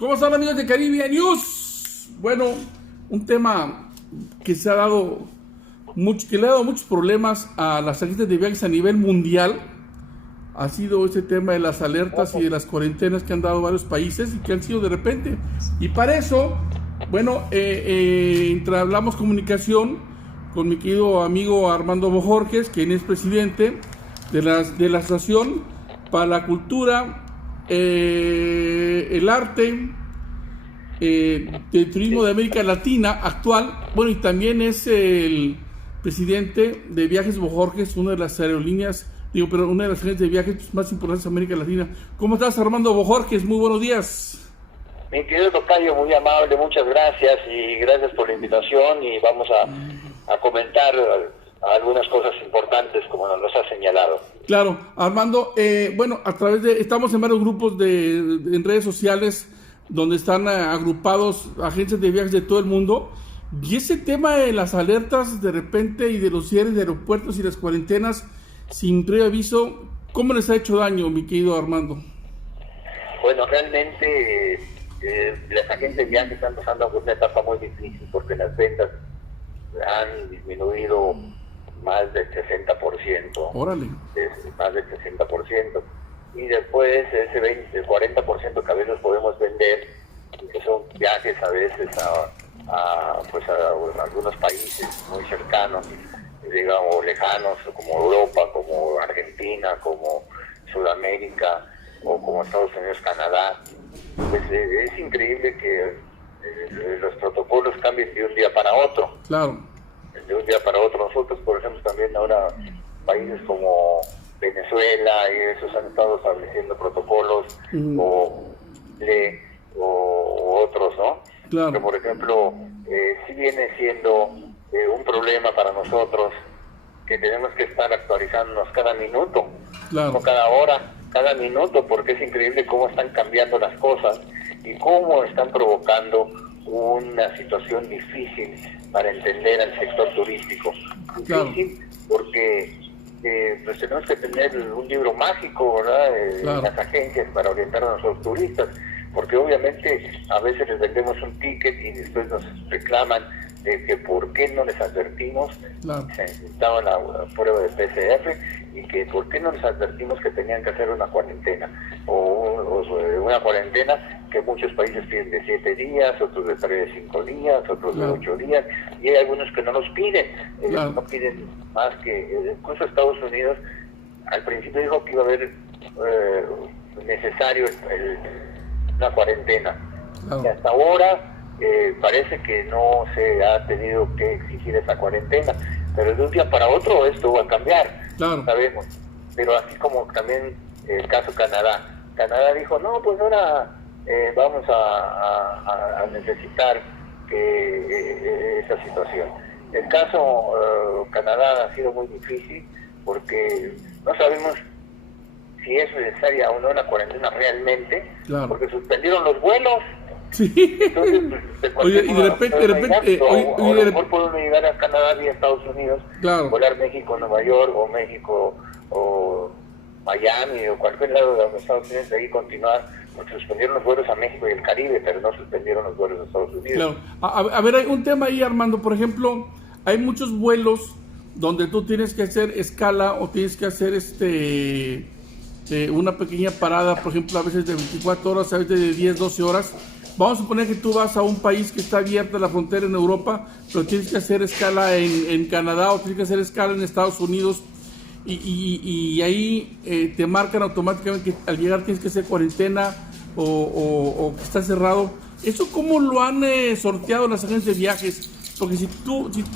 ¿Cómo están, amigos de Caribbean News? Bueno, un tema que se ha dado que le ha dado muchos problemas a las agencias de viajes a nivel mundial ha sido ese tema de las alertas y de las cuarentenas que han dado varios países y que han sido de repente. Y para eso, bueno, entablamos comunicación con mi querido amigo Armando Bojorges, quien es presidente de la Asociación para la Cultura, el Arte, del Turismo de América Latina actual. Bueno, y también es el presidente de Viajes Bojorges, una de las aerolíneas, una de las agencias de viajes más importantes de América Latina. ¿Cómo estás, Armando Bojorges? Muy buenos días. Mi querido tocayo, muy amable, muchas gracias y gracias por la invitación, y vamos a comentar algunas cosas importantes como nos has señalado. Claro, Armando, bueno, estamos en varios grupos en redes sociales donde están agrupados agencias de viajes de todo el mundo, y ese tema de las alertas de repente y de los cierres de aeropuertos y las cuarentenas sin previo aviso, ¿cómo les ha hecho daño, mi querido Armando? Bueno, realmente las agencias de viajes están pasando por una etapa muy difícil porque las ventas han disminuido más del 60%. Órale. Más del 60%. Y después ese 40% que a veces podemos vender, que son viajes a veces a algunos países muy cercanos, digamos lejanos, como Europa, como Argentina, como Sudamérica, o como Estados Unidos, Canadá. Pues es increíble que los protocolos cambien de un día para otro. Claro. De un día para otro. Nosotros, por ejemplo, también ahora países como Venezuela y esos han estado estableciendo protocolos o otros, ¿no? Claro. Que, por ejemplo, sí viene siendo un problema para nosotros, que tenemos que estar actualizándonos cada minuto, claro, no cada hora, cada minuto, porque es increíble cómo están cambiando las cosas y cómo están provocando una situación difícil para entender al sector turístico. Difícil, claro, porque pues tenemos que tener un libro mágico, ¿verdad? Claro. Las agencias para orientar a nuestros turistas, porque obviamente a veces les vendemos un ticket y después nos reclaman de que por qué no les advertimos, claro, se necesitaba la prueba de PCR, y que por qué no les advertimos que tenían que hacer una cuarentena, o una cuarentena que muchos países piden de 7 días, otros de 3 de 5 días, otros claro, de 8 días, y hay algunos que no los piden, claro, no piden más que, incluso Estados Unidos al principio dijo que iba a haber necesario una cuarentena, claro, y hasta ahora parece que no se ha tenido que exigir esa cuarentena, pero de un día para otro esto va a cambiar, claro, sabemos. Pero así como también el caso Canadá dijo, no, pues ahora vamos a necesitar esa situación. El caso Canadá ha sido muy difícil porque no sabemos si es necesaria o no una cuarentena realmente, claro, porque suspendieron los vuelos. Sí. Entonces, Oye, y de repente, a lo mejor pueden llegar a Canadá vía Estados Unidos, claro, volar México, Nueva York, o México, o Miami, o cualquier lado de los Estados Unidos, de ahí continuar, porque suspendieron los vuelos a México y el Caribe, pero no suspendieron los vuelos a Estados Unidos. Claro. A ver, hay un tema ahí, Armando, por ejemplo, hay muchos vuelos donde tú tienes que hacer escala o tienes que hacer una pequeña parada, por ejemplo, a veces de 24 horas, a veces de 10, 12 horas. Vamos a suponer que tú vas a un país que está abierta la frontera en Europa, pero tienes que hacer escala en Canadá o tienes que hacer escala en Estados Unidos, y ahí te marcan automáticamente que al llegar tienes que hacer cuarentena o que está cerrado. ¿Eso cómo lo han sorteado las agencias de viajes? Porque si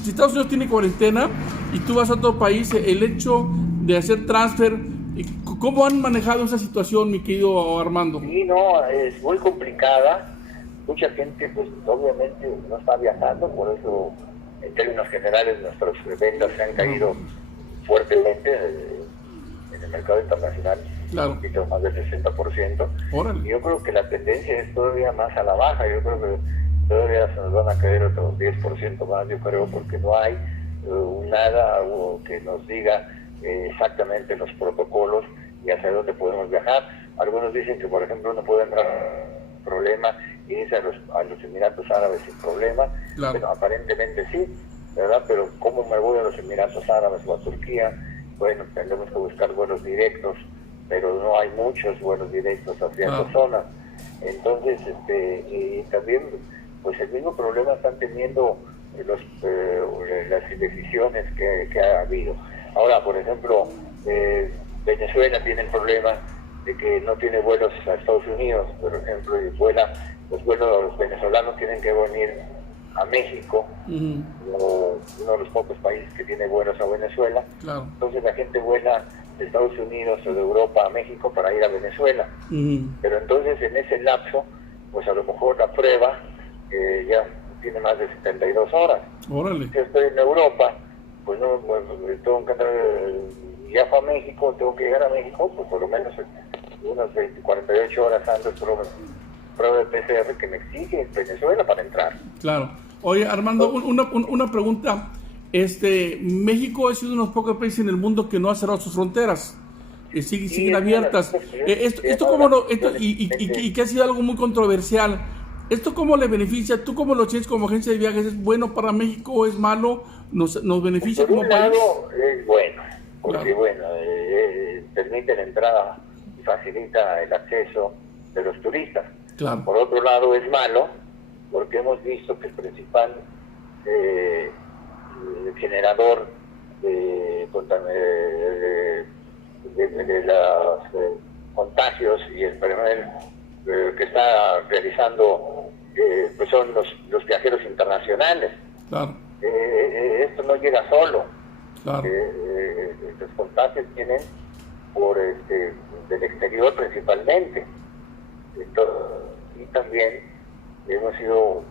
Estados Unidos tiene cuarentena y tú vas a otro país, el hecho de hacer transfer, ¿cómo han manejado esa situación, mi querido Armando? Sí, no, es muy complicada. Mucha gente, pues obviamente no está viajando, por eso en términos generales nuestras ventas se han caído fuertemente en el mercado internacional, claro, un poquito más del 60%. Órale. Y yo creo que la tendencia es todavía más a la baja. Yo creo que todavía se nos van a caer otros 10% más, yo creo, porque no hay nada que nos diga exactamente los protocolos y hacia dónde podemos viajar. Algunos dicen que, por ejemplo, no puede entrar problema irse a los Emiratos Árabes sin problema. Claro. Pero aparentemente sí, ¿verdad? Pero ¿cómo me voy a los Emiratos Árabes o a Turquía? Bueno, tendremos que buscar vuelos directos, pero no hay muchos vuelos directos hacia esa zona. Entonces, y también, pues el mismo problema están teniendo las indecisiones que ha habido. Ahora, por ejemplo, Venezuela tiene el problema de que no tiene vuelos a Estados Unidos, por ejemplo, y los vuelos venezolanos tienen que venir a México, uno de los pocos países que tiene vuelos a Venezuela. Claro. Entonces la gente vuela de Estados Unidos o de Europa a México para ir a Venezuela. Pero entonces en ese lapso, pues a lo mejor la prueba ya tiene más de 72 horas. Órale. Si estoy en Europa, pues no, tengo que andar, viajo a México, tengo que llegar a México, pues por lo menos unas 48 horas antes, prueba de PCR que me exige Venezuela para entrar. Claro. Oye, Armando, una pregunta. México es uno de los pocos países en el mundo que no ha cerrado sus fronteras. Siguen abiertas. Esto como y que ha sido algo muy controversial. ¿Esto cómo le beneficia? ¿Tú cómo lo sientes como agencia de viajes? ¿Es bueno para México o es malo? ¿Nos beneficia como país? Por un lado es bueno, porque claro. Permite la entrada y facilita el acceso de los turistas. Claro. Por otro lado es malo, porque hemos visto que el principal generador de los contagios y el primer que está realizando pues son los viajeros internacionales. Claro. Esto no llega solo. Claro. Los contagios vienen del exterior principalmente. Y también hemos sido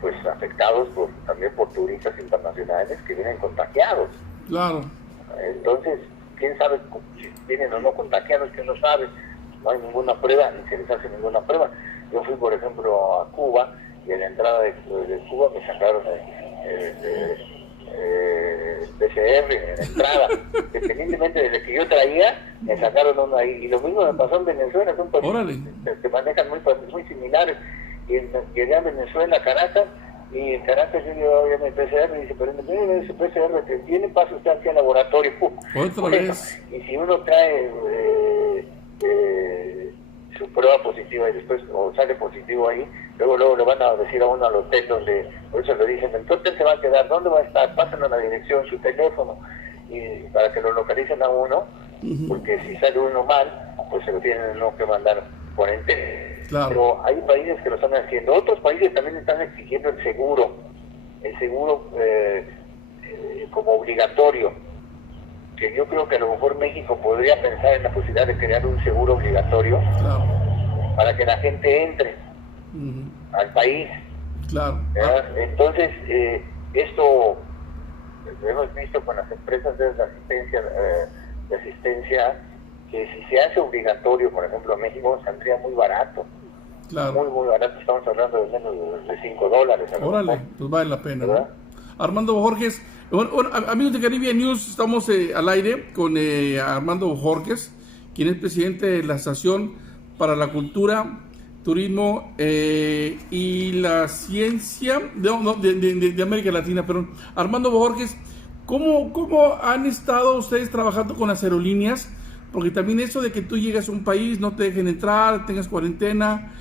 pues afectados también por turistas internacionales que vienen contagiados. Claro. Entonces, quién sabe si vienen o no contagiados, quién lo sabe. No hay ninguna prueba, ni se les hace ninguna prueba. Yo fui, por ejemplo, a Cuba y en la entrada de Cuba me sacaron el PCR en la entrada. Independientemente de que yo traía, me sacaron uno ahí. Y lo mismo me pasó en Venezuela, son países que se manejan muy similares. Y llegué a Venezuela, a Caracas, y en Caracas yo llevaba mi PCR, y dice, pero en ese PCR que tiene, pasa usted aquí al laboratorio. Otra vez. Y si uno trae su prueba positiva y después o sale positivo ahí, luego le van a decir a uno al hotel donde, por eso le dicen, entonces se va a quedar, ¿dónde va a estar? Pasen a la dirección, su teléfono, y para que lo localicen a uno, porque si sale uno mal, pues se lo tienen que mandar cuarentena. Claro. Pero hay países que lo están haciendo, otros países también están exigiendo el seguro como obligatorio, que yo creo que a lo mejor México podría pensar en la posibilidad de crear un seguro obligatorio. Claro. Para que la gente entre al país. Claro. Entonces, esto lo hemos visto con las empresas de asistencia, que si se hace obligatorio, por ejemplo, a México, saldría muy barato. Claro. Muy barato, estamos hablando de menos de $5. Órale, pues vale la pena, ¿no? Armando Bojorges, bueno, amigos de Caribbean News, estamos al aire con Armando Bojorges, quien es presidente de la Asociación para la Cultura, Turismo y la Ciencia de América Latina, perdón. Armando Bojorges, ¿cómo han estado ustedes trabajando con las aerolíneas? Porque también eso de que tú llegas a un país, no te dejen entrar, tengas cuarentena,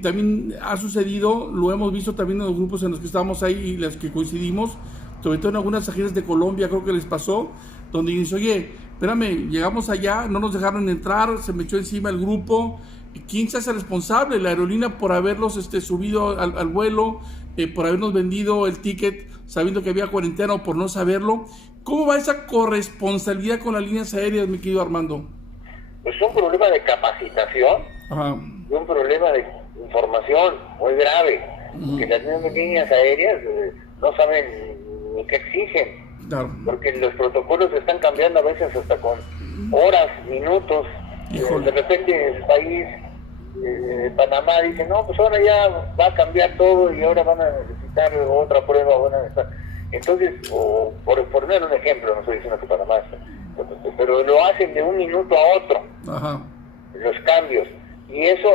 también ha sucedido, lo hemos visto también en los grupos en los que estamos ahí y los que coincidimos, sobre todo en algunas agencias de Colombia, creo que les pasó, donde dice, oye, espérame, llegamos allá, no nos dejaron entrar, se me echó encima el grupo. ¿Quién se hace responsable? La aerolínea por haberlos subido al vuelo, por habernos vendido el ticket sabiendo que había cuarentena o por no saberlo. ¿Cómo va esa corresponsabilidad con las líneas aéreas, mi querido Armando? Pues un problema de capacitación. Ajá. Y un problema de información muy grave, que las mismas líneas aéreas no saben ni qué exigen, claro, porque los protocolos están cambiando a veces hasta con horas, minutos. De repente el país, Panamá, dice, no, pues ahora ya va a cambiar todo y ahora van a necesitar otra prueba. Entonces, por poner un ejemplo, no estoy diciendo que Panamá, pero lo hacen de un minuto a otro. Ajá. Los cambios, y eso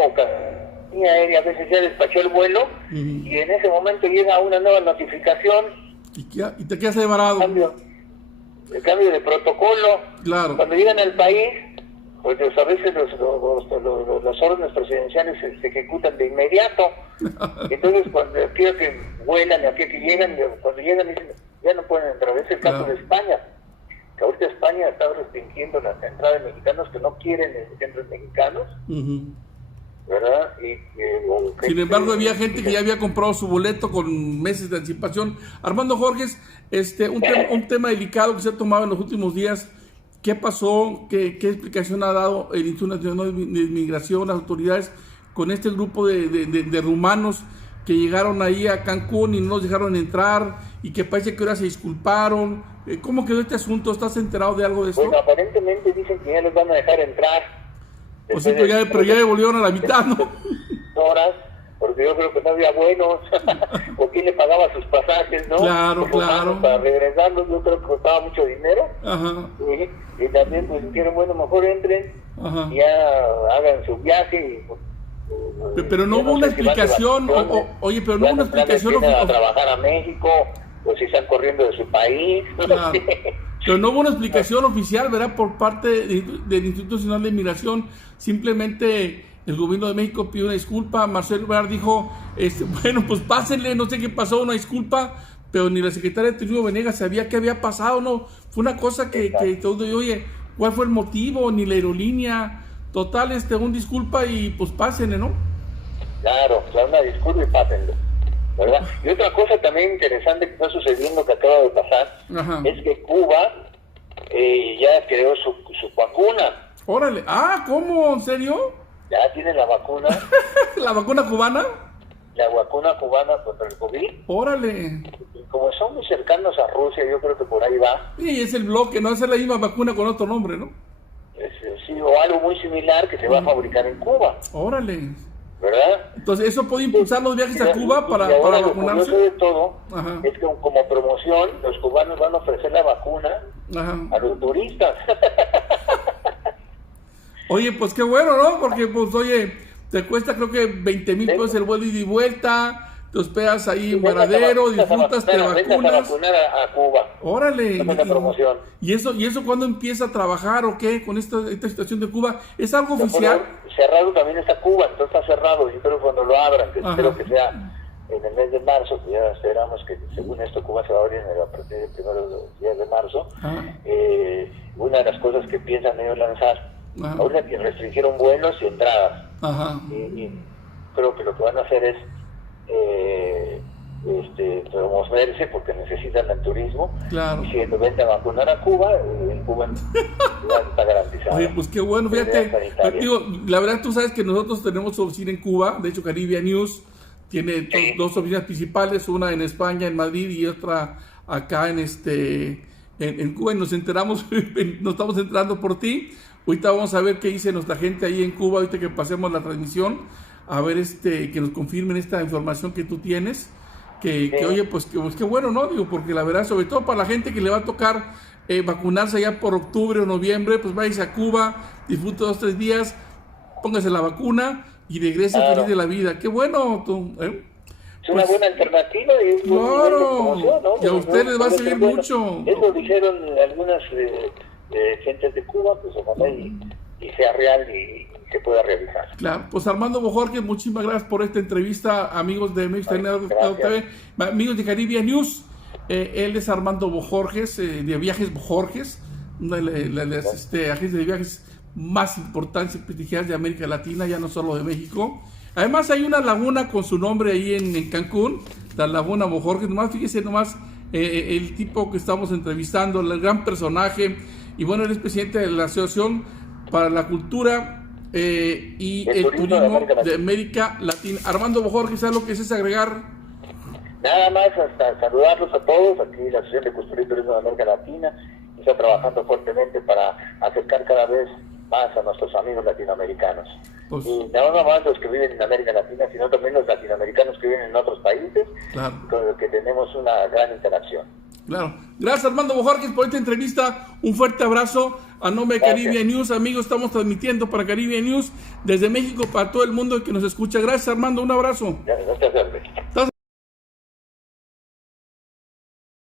compañía aérea a veces ya despachó el vuelo y en ese momento llega una nueva notificación y te quedas ahí varado. El cambio de protocolo. Claro. Cuando llegan al país, pues a veces los órdenes presidenciales se ejecutan de inmediato. Entonces, cuando aquí que vuelan, aquí que llegan, cuando llegan dicen, ya no pueden entrar. Es el caso de España. Que ahorita España está restringiendo la entrada de mexicanos que no quieren en centros mexicanos, ¿verdad? Sin embargo, había gente que ya había comprado su boleto con meses de anticipación. Armando Borges, un tema delicado que se ha tomado en los últimos días. ¿Qué pasó? ¿Qué explicación ha dado el Instituto Nacional de Migración, las autoridades, con este grupo de rumanos que llegaron ahí a Cancún y no los dejaron entrar y que parece que ahora se disculparon? ¿Cómo quedó este asunto? ¿Estás enterado de algo de esto? Bueno, aparentemente dicen que ya los van a dejar entrar. Pues sí, pero ya devolvieron a la mitad, ¿no? Horas, porque yo creo que no había vuelos, o quién le pagaba sus pasajes, ¿no? Claro. Para regresarlos, yo creo que costaba mucho dinero. Ajá. Y también, pues, dijeron, bueno, mejor entren, y ya hagan su viaje. Pero no hubo una explicación, oye, pero no hubo una explicación oficial. A trabajar a México, pues si están corriendo de su país. Claro. Pero no hubo una explicación oficial, ¿verdad? Por parte del Instituto Nacional de Migración. Simplemente el gobierno de México pidió una disculpa. Marcelo Ebrard dijo, bueno, pues pásenle, no sé qué pasó, una disculpa. Pero ni la secretaria de Turismo Venegas sabía qué había pasado, ¿no? Fue una cosa que todo, oye, ¿cuál fue el motivo? Ni la aerolínea. Total, un disculpa y pues pásenle, ¿no? Claro, una disculpa y pásenle, ¿verdad? Y otra cosa también interesante que está sucediendo, que acaba de pasar, es que Cuba ya creó su vacuna. Órale, ¿cómo? ¿En serio? Ya tiene la vacuna. ¿La vacuna cubana? La vacuna cubana contra el COVID. Órale. Y como son muy cercanos a Rusia, yo creo que por ahí va. Sí, es el bloque, ¿no? Es la misma vacuna con otro nombre, ¿no? Sí, o algo muy similar que se va a fabricar en Cuba. Órale. ¿Verdad? Entonces, ¿eso puede impulsar los viajes a Cuba para vacunarse? Lo de todo es que como promoción, los cubanos van a ofrecer la vacuna a los turistas. Oye, pues qué bueno, ¿no? Porque, pues, oye, te cuesta creo que 20,000 pesos el vuelo ida y vuelta, te hospedas ahí en Varadero, disfrutas, te vacunas. A vacunar a Cuba. Órale. Es la promoción. ¿Y eso cuándo empieza a trabajar o qué con esta situación de Cuba? ¿Es algo oficial? Cerrado también está Cuba, entonces está cerrado. Yo creo que cuando lo abran, que espero que sea en el mes de marzo, que ya esperamos que según esto Cuba se va a abrir a partir del primeros días de marzo. Una de las cosas que piensan ellos lanzar, ahora que restringieron vuelos y entradas. Y creo que lo que van a hacer es promoverse porque necesitan el turismo. Claro. Y si vente a vacunar a Cuba, en Cuba está garantizado. Oye, pues qué bueno, fíjate. Digo, la verdad tú sabes que nosotros tenemos oficina en Cuba, de hecho Caribbean News tiene dos oficinas principales, una en España, en Madrid, y otra acá en Cuba, y nos estamos enterando por ti. Ahorita vamos a ver qué dice nuestra gente ahí en Cuba, ahorita que pasemos la transmisión, a ver que nos confirmen esta información que tú tienes, que oye, pues qué bueno, ¿no? Digo, porque la verdad, sobre todo para la gente que le va a tocar vacunarse allá por octubre o noviembre, pues váyase a Cuba, disfrute 2-3 días, póngase la vacuna y regrese feliz de la vida. Qué bueno, tú, Es una buena alternativa y es claro, ¿no? Y a ustedes les va a servir mucho. Eso dijeron algunas gentes de Cuba, pues ojalá y sea real y se pueda realizar. Claro, pues Armando Bojorges, muchísimas gracias por esta entrevista, amigos de México TV, amigos de Caribbean News. Él es Armando Bojorges, de Viajes Bojorges, una de las agencias de viajes más importantes y prestigiadas de América Latina, ya no solo de México. Además hay una laguna con su nombre ahí en Cancún, la Laguna Bojorges. Nomás fíjese el tipo que estamos entrevistando, el gran personaje, y bueno, él es presidente de la Asociación para la Cultura y el Turismo de América Latina. Armando Bojorges, ¿sabes lo que es agregar? Nada más, hasta saludarlos a todos. Aquí la Asociación de Cultura y Turismo de América Latina está trabajando fuertemente para acercar cada vez más a nuestros amigos latinoamericanos. Pues, y no más los que viven en América Latina, sino también los latinoamericanos que viven en otros países, claro, con los que tenemos una gran interacción. Claro. Gracias, Armando Bojorquez, por esta entrevista. Un fuerte abrazo a nombre de Caribbean News. Amigos, estamos transmitiendo para Caribbean News desde México para todo el mundo que nos escucha. Gracias, Armando. Un abrazo. Gracias, Hermes.